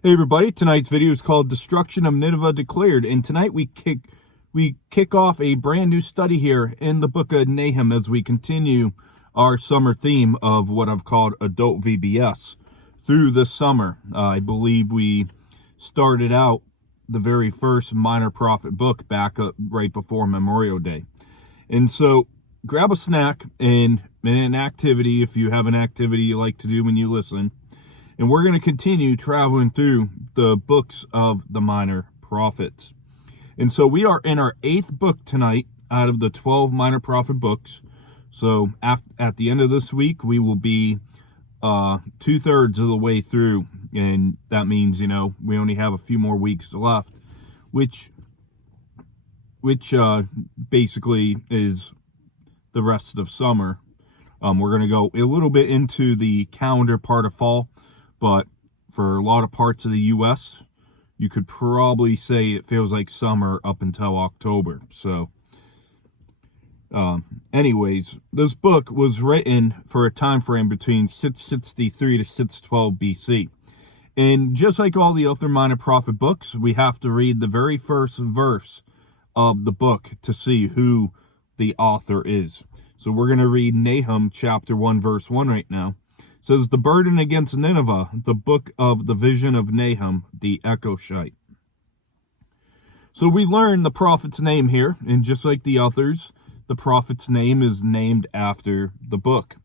Hey everybody, tonight's video is called Destruction of Nineveh Declared, and tonight we kick off a brand new study here in the book of Nahum as we continue our summer theme of what I've called adult VBS through this summer. I believe we started out the very first minor prophet book back up right before Memorial Day. And so grab a snack and an activity if you have an activity you like to do when you listen. And we're going to continue traveling through the books of the minor prophets. And so we are in our 8th book tonight out of the 12 minor prophet books. So at the end of this week, we will be 2/3 of the way through. And that means, we only have a few more weeks left, which basically is the rest of summer. We're going to go a little bit into the calendar part of fall. But for a lot of parts of the U.S., you could probably say it feels like summer up until October. So, anyways, this book was written for a time frame between 663 to 612 BC. And just like all the other minor prophet books, we have to read the very first verse of the book to see who the author is. So we're going to read Nahum chapter 1, verse 1 right now. It says, the burden against Nineveh, the book of the vision of Nahum, the Echoshite. So we learn the prophet's name here, and just like the others, the prophet's name is named after the book.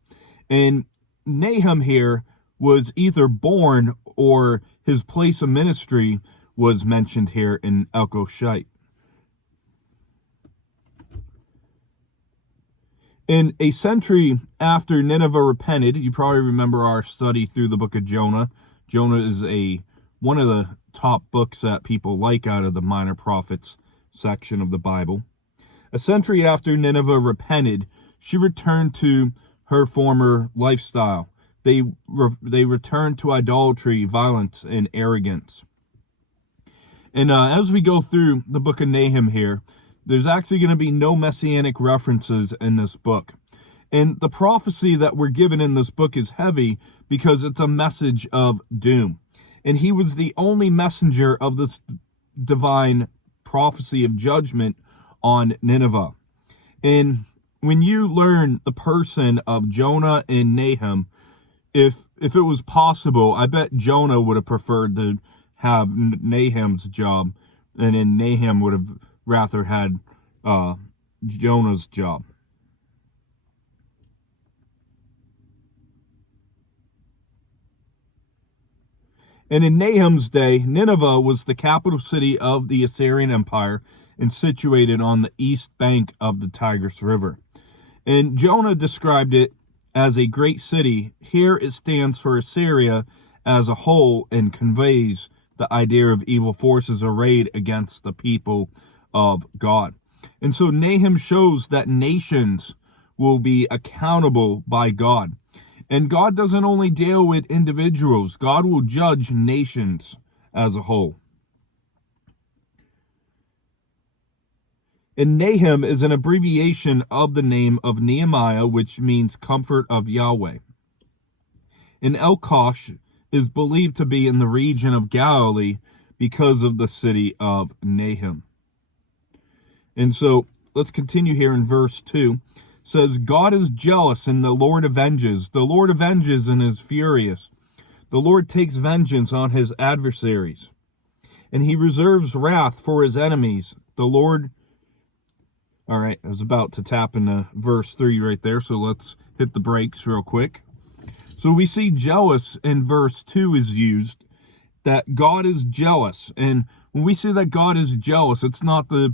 And Nahum here was either born or his place of ministry was mentioned here in Echoshite. In a century after Nineveh repented, you probably remember our study through the book of Jonah. Jonah is one of the top books that people like out of the minor prophets section of the Bible. A century after Nineveh repented, she returned to her former lifestyle. They returned to idolatry, violence, and arrogance. And as we go through the book of Nahum here, there's actually going to be no messianic references in this book. And the prophecy that we're given in this book is heavy because it's a message of doom. And he was the only messenger of this divine prophecy of judgment on Nineveh. And when you learn the person of Jonah and Nahum, if it was possible, I bet Jonah would have preferred to have Nahum's job, and then Nahum would have rather had Jonah's job. And in Nahum's day, Nineveh was the capital city of the Assyrian Empire and situated on the east bank of the Tigris River. And Jonah described it as a great city. Here it stands for Assyria as a whole and conveys the idea of evil forces arrayed against the people of God. And so Nahum shows that nations will be accountable by God. And God doesn't only deal with individuals, God will judge nations as a whole. And Nahum is an abbreviation of the name of Nehemiah, which means comfort of Yahweh. And Elkosh is believed to be in the region of Galilee because of the city of Nahum. And so let's continue here in verse 2. It says, God is jealous and the Lord avenges. The Lord avenges and is furious. The Lord takes vengeance on his adversaries, and he reserves wrath for his enemies. The Lord... All right, I was about to tap into verse 3 right there, so let's hit the brakes real quick. So we see jealous in verse 2 is used, that God is jealous. And when we say that God is jealous, it's not the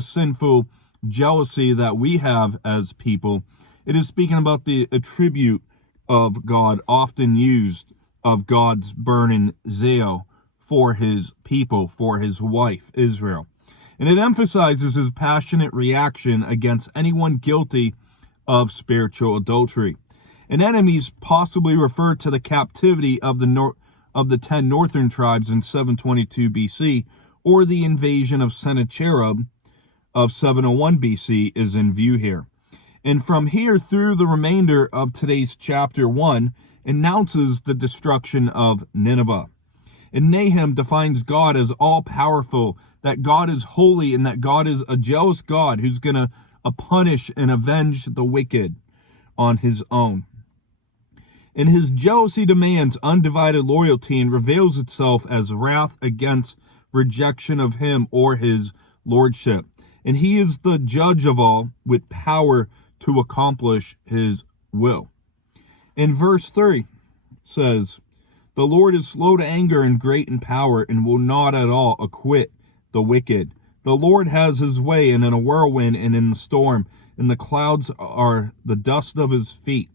sinful jealousy that we have as people. It is speaking about the attribute of God, often used of God's burning zeal for his people, for his wife, Israel. And it emphasizes his passionate reaction against anyone guilty of spiritual adultery. And enemies possibly refer to the captivity of the 10 northern tribes in 722 BC, or the invasion of Sennacherib of 701 BC is in view here. And from here through the remainder of today's chapter 1 announces the destruction of Nineveh. And Nahum defines God as all-powerful, that God is holy, and that God is a jealous God who's going to punish and avenge the wicked on his own. And his jealousy demands undivided loyalty and reveals itself as wrath against rejection of him or his lordship. And he is the judge of all, with power to accomplish his will. In verse 3 says, "The Lord is slow to anger and great in power, and will not at all acquit the wicked. The Lord has his way in a whirlwind and in the storm, and the clouds are the dust of his feet."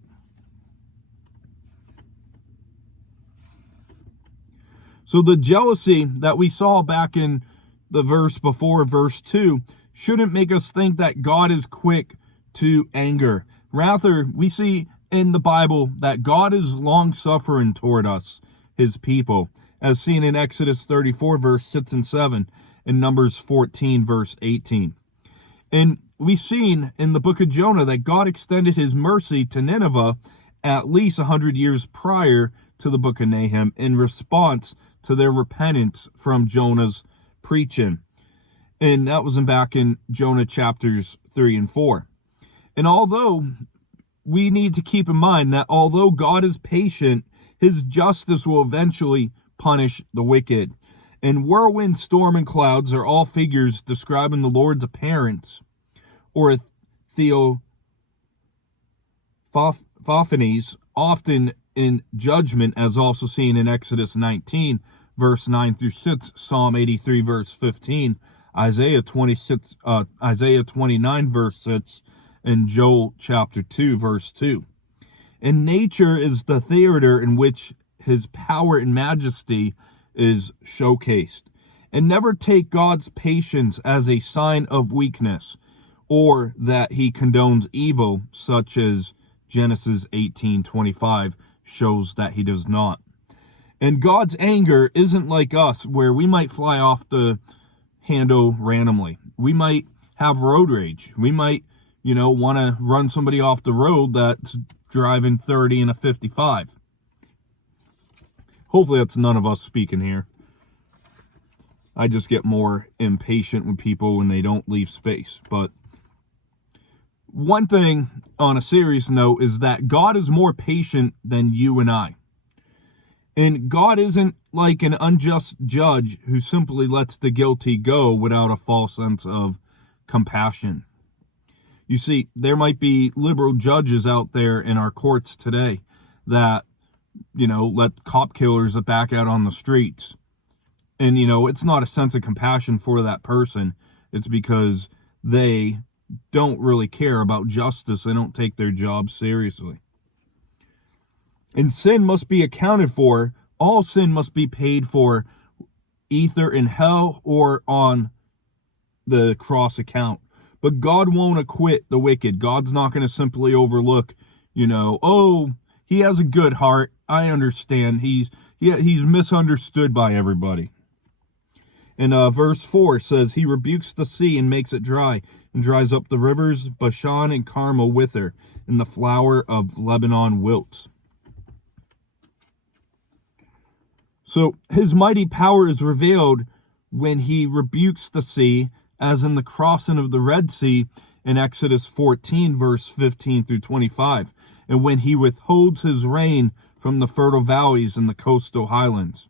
So the jealousy that we saw back in the verse before, verse 2, shouldn't make us think that God is quick to anger. Rather, we see in the Bible that God is long-suffering toward us, his people, as seen in Exodus 34, verse 6 and 7, and Numbers 14, verse 18. And we've seen in the book of Jonah that God extended his mercy to Nineveh at least 100 years prior to the book of Nahum in response to their repentance from Jonah's preaching. And that was back in Jonah chapters 3 and 4. And although we need to keep in mind that although God is patient, his justice will eventually punish the wicked. And whirlwind, storm, and clouds are all figures describing the Lord's appearance, or theophanies, often in judgment, as also seen in Exodus 19, verse 9 through 6, Psalm 83, verse 15, Isaiah 29, verse 6, and Joel chapter 2, verse 2. And nature is the theater in which his power and majesty is showcased. And never take God's patience as a sign of weakness, or that he condones evil, such as Genesis 18:25 shows that he does not. And God's anger isn't like us, where we might fly off the handle randomly. We might have road rage. We might, want to run somebody off the road that's driving 30 in a 55. Hopefully that's none of us speaking here. I just get more impatient with people when they don't leave space. But one thing on a serious note is that God is more patient than you and I. And God isn't like an unjust judge who simply lets the guilty go without a false sense of compassion. You see, there might be liberal judges out there in our courts today that, let cop killers back out on the streets. And, it's not a sense of compassion for that person. It's because they don't really care about justice. They don't take their job seriously. And sin must be accounted for. All sin must be paid for, either in hell or on the cross account. But God won't acquit the wicked. God's not going to simply overlook, he has a good heart. I understand. He's misunderstood by everybody. And verse 4 says, he rebukes the sea and makes it dry, and dries up the rivers. Bashan and Carmel wither, and the flower of Lebanon wilts. So his mighty power is revealed when he rebukes the sea, as in the crossing of the Red Sea in Exodus 14, verse 15 through 25, and when he withholds his rain from the fertile valleys and the coastal highlands.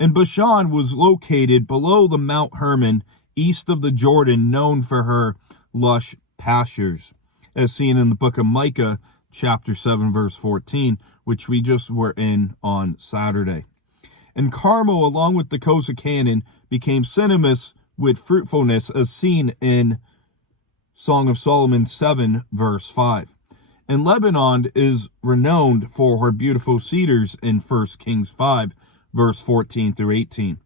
And Bashan was located below the Mount Hermon, east of the Jordan, known for her lush pastures, as seen in the book of Micah, chapter 7, verse 14, which we just were in on Saturday. And Carmel, along with the coast of Canaan, became synonymous with fruitfulness, as seen in Song of Solomon 7, verse 5. And Lebanon is renowned for her beautiful cedars in 1 Kings 5, verse 14 through 18.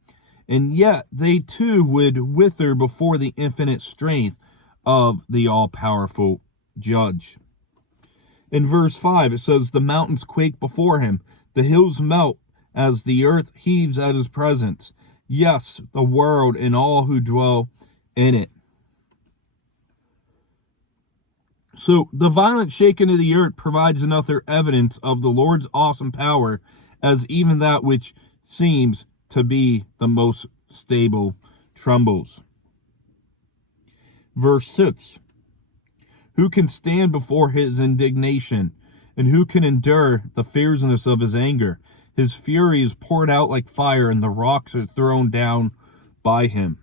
And yet they too would wither before the infinite strength of the all-powerful judge. In verse 5, it says, the mountains quake before him, the hills melt as the earth heaves at his presence. Yes, the world and all who dwell in it. So the violent shaking of the earth provides another evidence of the Lord's awesome power, as even that which seems to be the most stable trembles. Verse 6. Who can stand before his indignation? And who can endure the fierceness of his anger? His fury is poured out like fire, and the rocks are thrown down by him.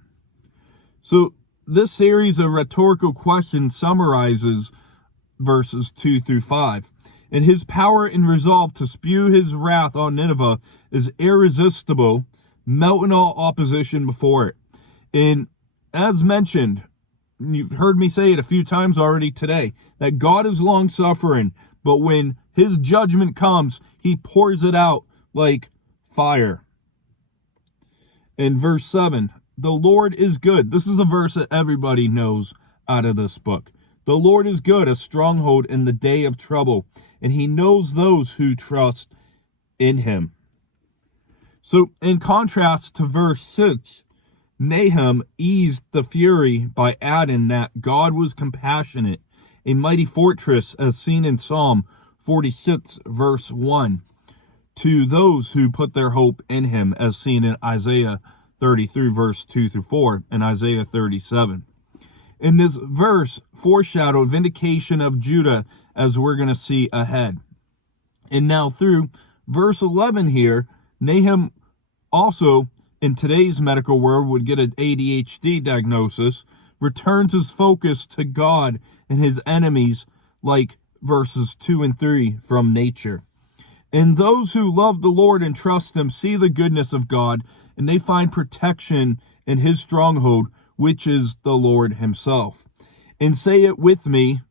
So this series of rhetorical questions summarizes verses 2 through 5. And his power and resolve to spew his wrath on Nineveh is irresistible, melting all opposition before it. And as mentioned, you've heard me say it a few times already today, that God is long-suffering, but when his judgment comes, he pours it out like fire. In verse 7, the Lord is good. This is a verse that everybody knows out of this book. The Lord is good, a stronghold in the day of trouble, and he knows those who trust in him. So in contrast to verse 6, Nahum eased the fury by adding that God was compassionate, a mighty fortress as seen in Psalm 46 verse 1, to those who put their hope in him as seen in Isaiah 33 verse 2 through 4 and Isaiah 37. In this verse foreshadowed vindication of Judah, as we're going to see ahead. And now through verse 11 here, Nahum also, in today's medical world, would get an ADHD diagnosis, returns his focus to God and his enemies, like verses 2 and 3 from nature. And those who love the Lord and trust him see the goodness of God, and they find protection in his stronghold, which is the Lord himself. And say it with me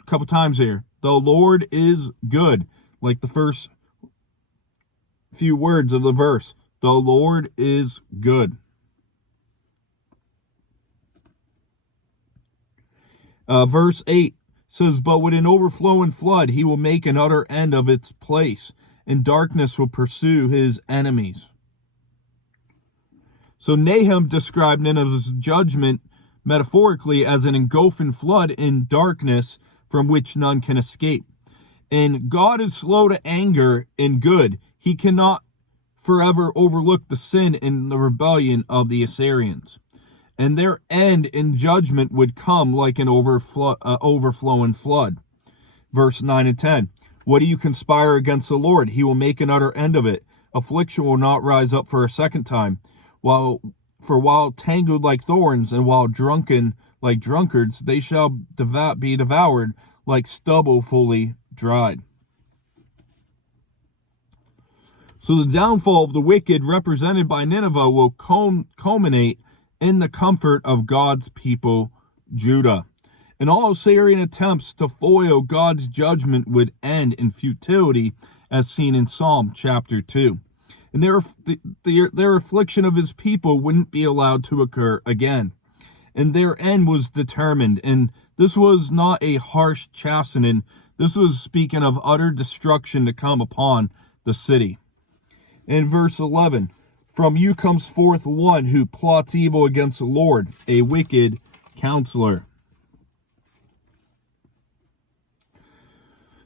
a couple times here. The Lord is good, like the first few words of the verse. The Lord is good. Verse 8 says, but with an overflowing flood, he will make an utter end of its place, and darkness will pursue his enemies. So Nahum described Nineveh's judgment metaphorically as an engulfing flood in darkness from which none can escape. And God is slow to anger and good. He cannot forever overlook the sin and the rebellion of the Assyrians. And their end in judgment would come like an overflowing flood. Verse 9 and 10. What do you conspire against the Lord? He will make an utter end of it. Affliction will not rise up for a second time. While tangled like thorns, and while drunken like drunkards, they shall be devoured like stubble fully dried. So the downfall of the wicked, represented by Nineveh, will culminate in the comfort of God's people, Judah. And all Assyrian attempts to foil God's judgment would end in futility, as seen in Psalm chapter 2. And their affliction of his people wouldn't be allowed to occur again. And their end was determined. And this was not a harsh chastening. This was speaking of utter destruction to come upon the city. In verse 11, from you comes forth one who plots evil against the Lord, a wicked counselor.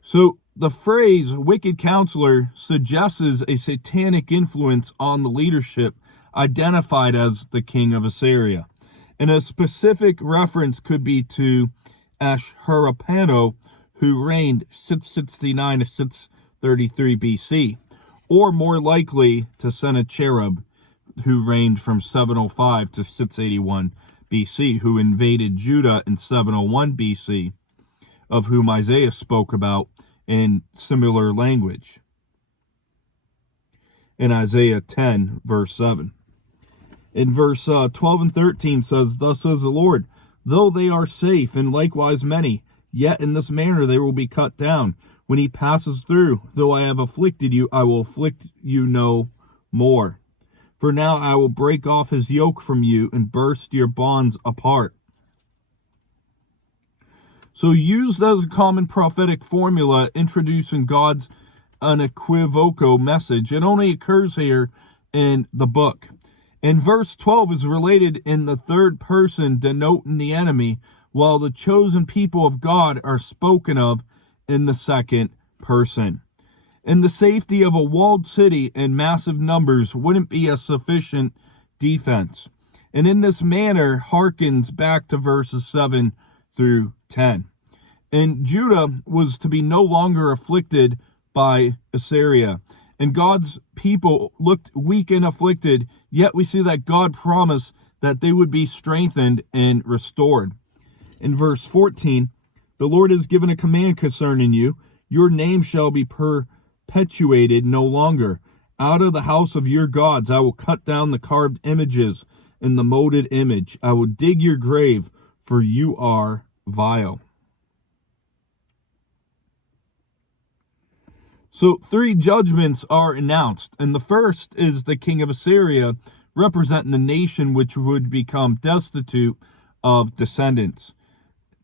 So the phrase wicked counselor suggests a satanic influence on the leadership identified as the king of Assyria. And a specific reference could be to Ashurbanipal, who reigned 669 to 633 BC, or more likely to Sennacherib, who reigned from 705 to 681 BC, who invaded Judah in 701 BC, of whom Isaiah spoke about in similar language in Isaiah 10 verse 7. In verse 12 and 13 says, thus says the Lord, though they are safe and likewise many, yet in this manner they will be cut down. When he passes through, though I have afflicted you, I will afflict you no more. For now I will break off his yoke from you and burst your bonds apart. So used as a common prophetic formula introducing God's unequivocal message, it only occurs here in the book. And verse 12 is related in the third person, denoting the enemy, while the chosen people of God are spoken of in the second person. And the safety of a walled city and massive numbers wouldn't be a sufficient defense. And in this manner harkens back to verses 7 through 10. And Judah was to be no longer afflicted by Assyria. And God's people looked weak and afflicted, yet we see that God promised that they would be strengthened and restored. In verse 14, the Lord has given a command concerning you. Your name shall be perpetuated no longer. Out of the house of your gods I will cut down the carved images and the molded image. I will dig your grave, for you are vile. So 3 judgments are announced, and the first is the king of Assyria, representing the nation which would become destitute of descendants.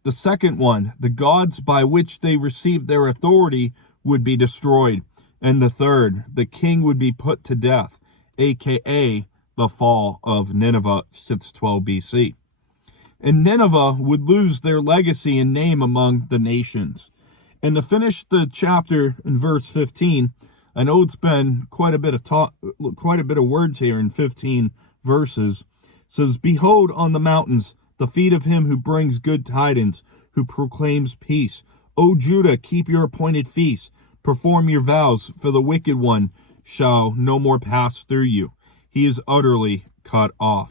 The second one, the gods by which they received their authority would be destroyed. And the third, the king would be put to death, aka the fall of Nineveh, 612 BC. And Nineveh would lose their legacy and name among the nations. And to finish the chapter in verse 15, I know it's been quite a bit of words here in 15 verses. It says, behold on the mountains the feet of him who brings good tidings, who proclaims peace. O Judah, keep your appointed feasts, perform your vows, for the wicked one shall no more pass through you. He is utterly cut off.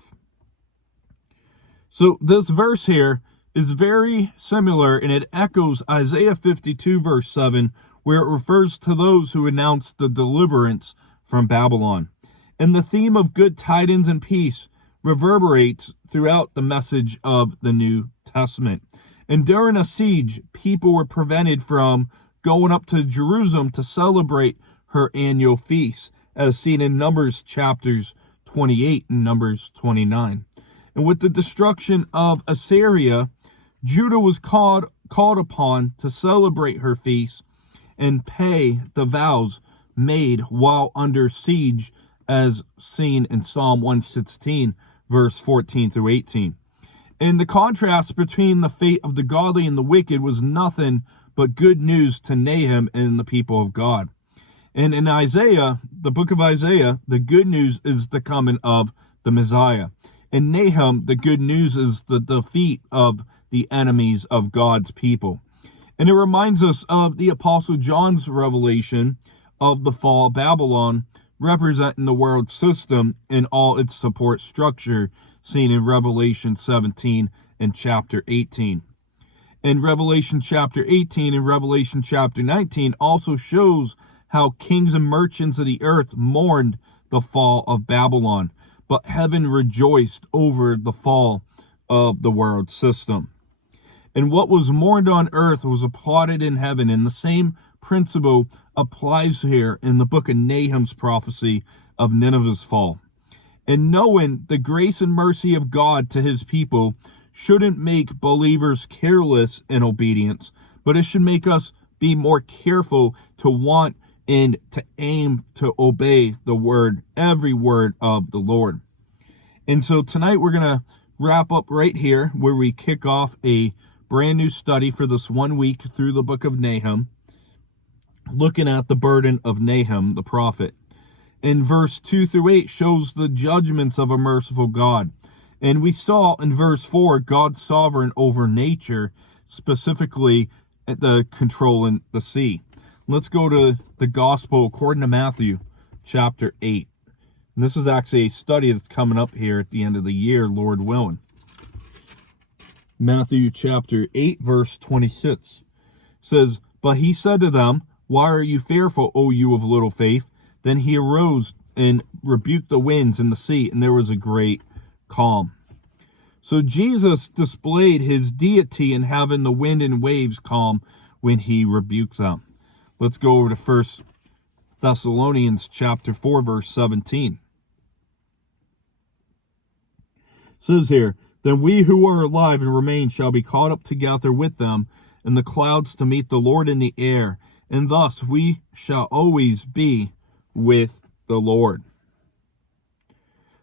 So this verse here is very similar, and it echoes Isaiah 52 verse 7, where it refers to those who announce the deliverance from Babylon. And the theme of good tidings and peace reverberates throughout the message of the New Testament. And during a siege, people were prevented from going up to Jerusalem to celebrate her annual feast, as seen in Numbers chapters 28 and Numbers 29. And with the destruction of Assyria, Judah was called upon to celebrate her feast and pay the vows made while under siege, as seen in Psalm 116, verse 14 through 18. And the contrast between the fate of the godly and the wicked was nothing but good news to Nahum and the people of God. And in Isaiah, the book of Isaiah, the good news is the coming of the Messiah. In Nahum, the good news is the defeat of the enemies of God's people. And it reminds us of the Apostle John's revelation of the fall of Babylon, representing the world system in all its support structure, seen in Revelation 17 and chapter 18. And Revelation chapter 18 and Revelation chapter 19 also shows how kings and merchants of the earth mourned the fall of Babylon, but heaven rejoiced over the fall of the world system. And what was mourned on earth was applauded in heaven, and the same principle applies here in the book of Nahum's prophecy of Nineveh's fall. And knowing the grace and mercy of God to his people shouldn't make believers careless in obedience, but it should make us be more careful to want and to aim to obey the word, every word of the Lord. And so tonight we're going to wrap up right here, where we kick off a brand new study for this 1 week through the book of Nahum, looking at the burden of Nahum the prophet. In verse 2 through 8 shows the judgments of a merciful God. And we saw in verse 4 God's sovereign over nature, specifically the controlling the sea. Let's go to the gospel according to Matthew chapter 8. And this is actually a study that's coming up here at the end of the year, Lord willing. Matthew chapter 8 verse 26 says, but he said to them, why are you fearful, O you of little faith? Then he arose and rebuked the winds and the sea, and there was a great calm. So Jesus displayed his deity in having the wind and waves calm when he rebukes them. Let's go over to 1 Thessalonians chapter 4 verse 17. It says here, then we who are alive and remain shall be caught up together with them in the clouds to meet the Lord in the air, and thus we shall always be with the Lord.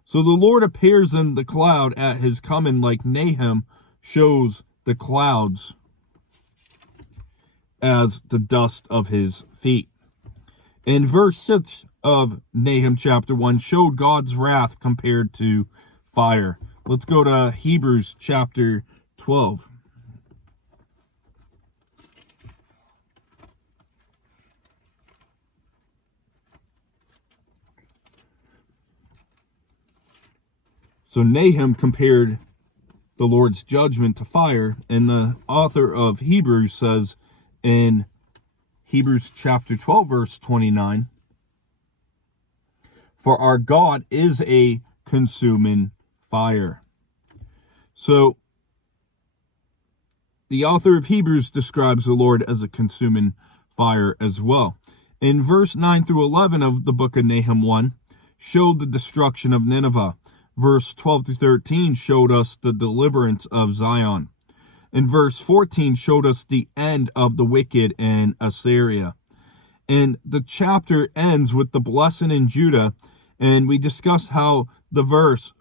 So the Lord appears in the cloud at his coming, like Nahum shows the clouds as the dust of his feet. And verse 6 of Nahum chapter 1 showed God's wrath compared to fire. Let's go to Hebrews chapter 12. So Nahum compared the Lord's judgment to fire, and the author of Hebrews says in Hebrews chapter 12, verse 29, for our God is a consuming fire. So the author of Hebrews describes the Lord as a consuming fire as well. In verse 9 through 11 of the book of Nahum 1 showed the destruction of Nineveh. Verse 12 through 13 showed us the deliverance of Zion. And verse 14 showed us the end of the wicked in Assyria. And the chapter ends with the blessing in Judah, and we discussed how verse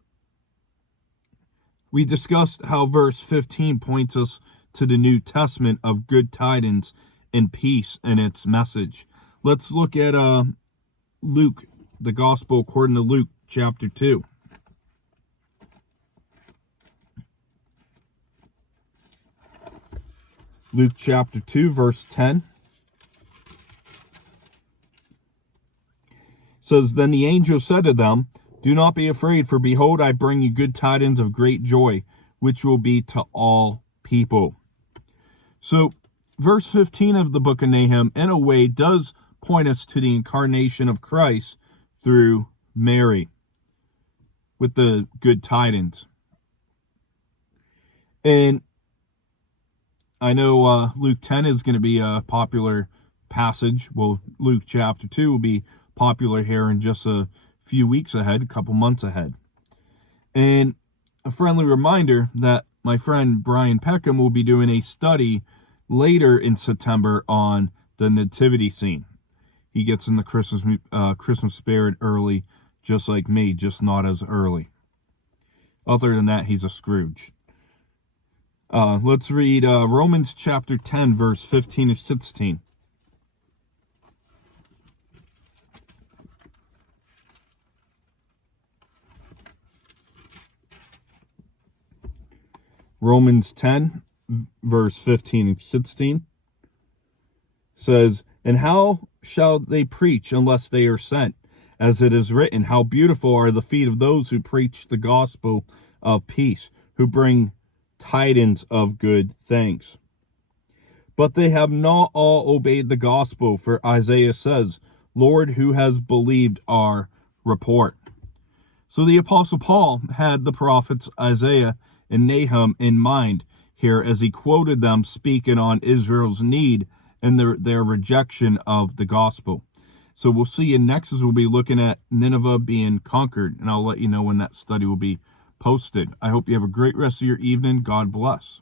15 points us to the New Testament of good tidings and peace and its message. Let's look at Luke, the Gospel according to Luke chapter 2. Luke chapter 2, verse 10 says, then the angel said to them, do not be afraid, for behold, I bring you good tidings of great joy, which will be to all people. So, verse 15 of the book of Nahum, in a way, does point us to the incarnation of Christ through Mary with the good tidings. And I know Luke 10 is going to be a popular passage. Well, Luke chapter 2 will be popular here in just a few weeks ahead, a couple months ahead. And a friendly reminder that my friend Brian Peckham will be doing a study later in September on the nativity scene. He gets in the Christmas spirit early, just like me, just not as early. Other than that, he's a Scrooge. Let's read Romans chapter 10, verse 15 to 16. Romans 10, verse 15 and 16 says, and how shall they preach unless they are sent? As it is written, how beautiful are the feet of those who preach the gospel of peace, who bring tidings of good things. But they have not all obeyed the gospel, for Isaiah says, Lord, who has believed our report? So the Apostle Paul had the prophets Isaiah and Nahum in mind here as he quoted them speaking on Israel's need and their rejection of the gospel. So we'll see in next as we'll be looking at Nineveh being conquered, and I'll let you know when that study will be posted. I hope you have a great rest of your evening. God bless.